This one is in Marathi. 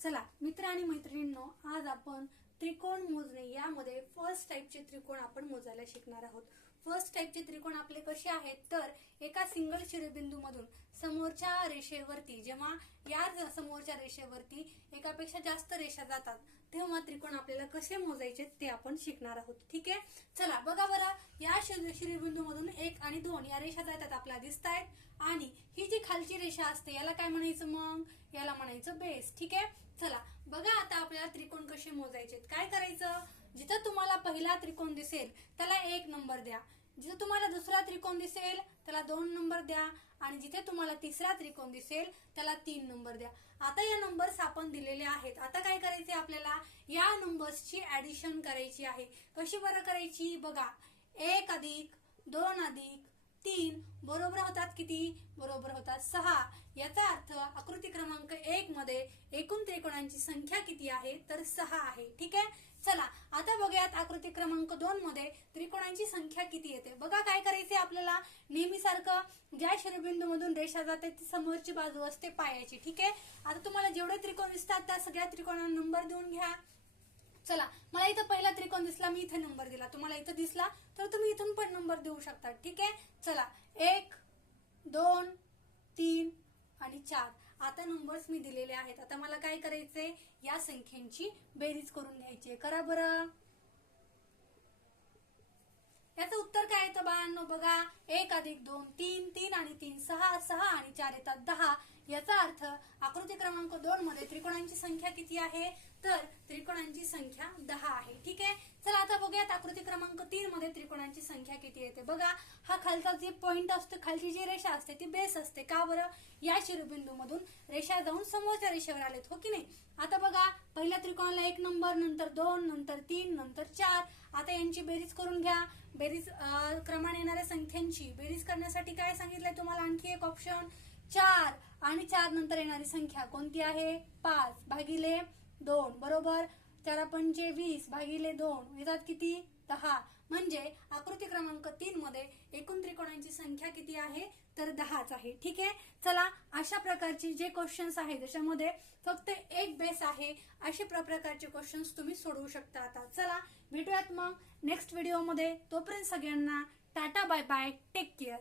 चला मित्र आणि मैत्रिणींनो, आज आपण त्रिकोण मोजणे यामध्ये फर्स्ट टाइपचे त्रिकोण आपण मोजायला शिकणार आहोत। फर्स्ट टाइपचे त्रिकोण आपले कसे आहेत तर एका सिंगल शिरोबिंदू मधून समोरच्या रेषेवरती जेव्हा या समोरच्या रेषेवरती एकापेक्षा जास्त रेषा जातात तेव्हा त्रिकोण आपल्याला कसे मोजायचे ते आपण शिकणार आहोत। ठीक आहे, चला बघा बरं, या शिरोबिंदू मधून 1 आणि 2 या रेषा जातात आपल्याला दिसतायत आणि ही जी खालची रेषा असते याला काय म्हणायचं, मग याला म्हणायचं बेस। ठीक आहे, चला बघा आता आपल्याला त्रिकोण कसे मोजायचे। काय करायचं, जिथं तुम्हाला पहिला त्रिकोण दिसेल त्याला 1 नंबर द्या, जिथे तुम्हाला दुसरा त्रिकोण दिसेल त्याला 2 नंबर द्या आणि जिथे तुम्हाला तिसरा त्रिकोण दिसेल त्याला 3 नंबर द्या। आता या नंबर्स आपण दिलेले आहेत। आता काय करायचे, आपल्याला या नंबर्सची ऍडिशन करायची आहे। कशी बरं करायची बघा, 1 अधिक 2 अधिक 3 बरोबर होतात किती, बरोबर होतात 6। याचा अर्थ आकृती क्रमांक 1 मध्ये एकूण त्रिकोणांची संख्या किती आहे तर 6 आहे। ठीक आहे, चला आता बघूयात आकृती क्रमांक 2 मध्ये त्रिकोणांची संख्या किती येते। बघा काय करायचे, आपल्याला नेहमी सारखं ज्या शिरोबिंदू मधून रेषा जाते ती समोरची बाजू असते पायाची। ठीक आहे, आता तुम्हाला जेवढे त्रिकोण दिसतात त्या सगळ्या त्रिकोणांना नंबर देऊन घ्या। चला, मला इथं पहिला त्रिकोण दिसला, मी इथे नंबर दिला, तुम्हाला इथं दिसला तर तुम्ही इथून पण नंबर देऊ शकता। ठीक आहे, चला 1 2 3 आणि 4 आता नंबर्स मी दिलेले आहेत। आता मला काय करायचंय, या संख्यांची बेरीज करून घ्यायची। करा बरं, याचं उत्तर काय येतं बाळांनो, बघा 1 अधिक 2 3 3 आणि 3 6 6 आणि 4 येतात 10। याचा अर्थ आकृती क्रमांक 2 मध्ये त्रिकोणांची संख्या किती आहे तर त्रिकोणांची संख्या 10 आहे। ठीक आहे, चला आता बघूयात आकृती क्रमांक 3 मध्ये त्रिकोणांची संख्या किती येते। बघा, हा खालचा जे पॉइंट असतो, खालची जी रेषा असते ती बेस असते। का बरं, या शिरोबिंदू मधून रेषा जाऊन समोरच्या रेषेवर आलेत, हो की नाही। आता बघा, पहिल्या त्रिकोणाला 1 नंबर, नंतर 2, नंतर 3, नंतर 4। आता यांची बेरीज करून घ्या। बेरीज क्रमाने येणाऱ्या संख्यांची बेरीज करण्यासाठी काय सांगितलंय तुम्हाला, आणखी एक ऑप्शन 4 आणि 4 नंतर येणारी संख्या कोणती आहे 5 भागिले 2 बरोबर 4 पंचे 20 भागिले 2 येतात किती 10। म्हणजे आकृती क्रमांक 3 मध्ये एकूण त्रिकोणांची संख्या किती आहे तर 10च आहे। ठीक आहे, चला अशा प्रकारचे जे क्वेश्चन्स आहेत ज्याच्यामध्ये फक्त एक बेस आहे अशा प्रकारचे क्वेश्चन्स तुम्ही सोडवू शकता। आता चला भेटूयात मग नेक्स्ट व्हिडिओ मध्ये, तोपर्यंत सगळ्यांना tata bye bye, take care.